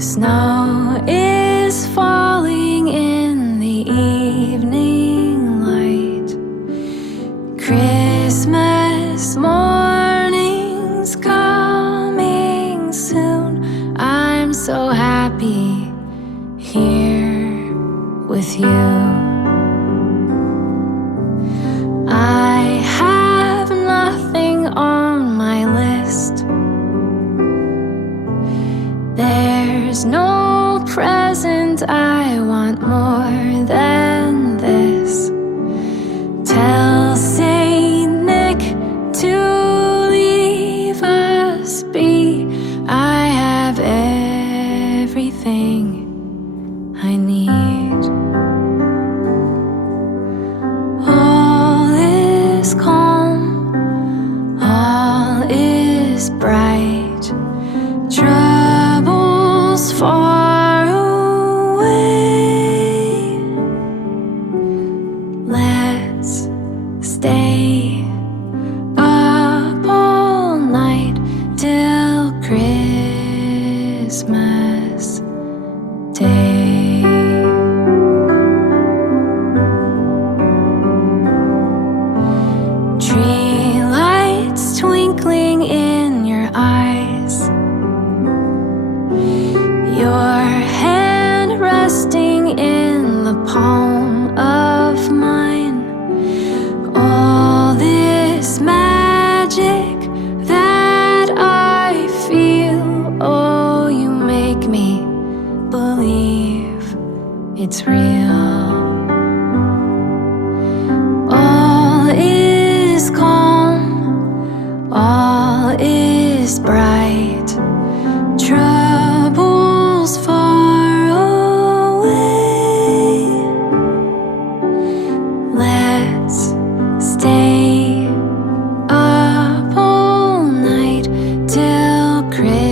Snow is falling in the evening light. Christmas morning's coming soon. I'm so happy here with you. I have nothing on my list. There's no present I want more than this. Tell Saint Nick to leave us be. I have everything I need. All is calm, all is bright. Troubles far away. Let's stay up all night till Christmas Day. Tree lights twinkling in your eyes. Your hand resting in the palm of mine. All this magic that I feel, oh, you make me believe it's real. All is calm, all is bright. Troubles far away. Let's stay up all night till Christmas.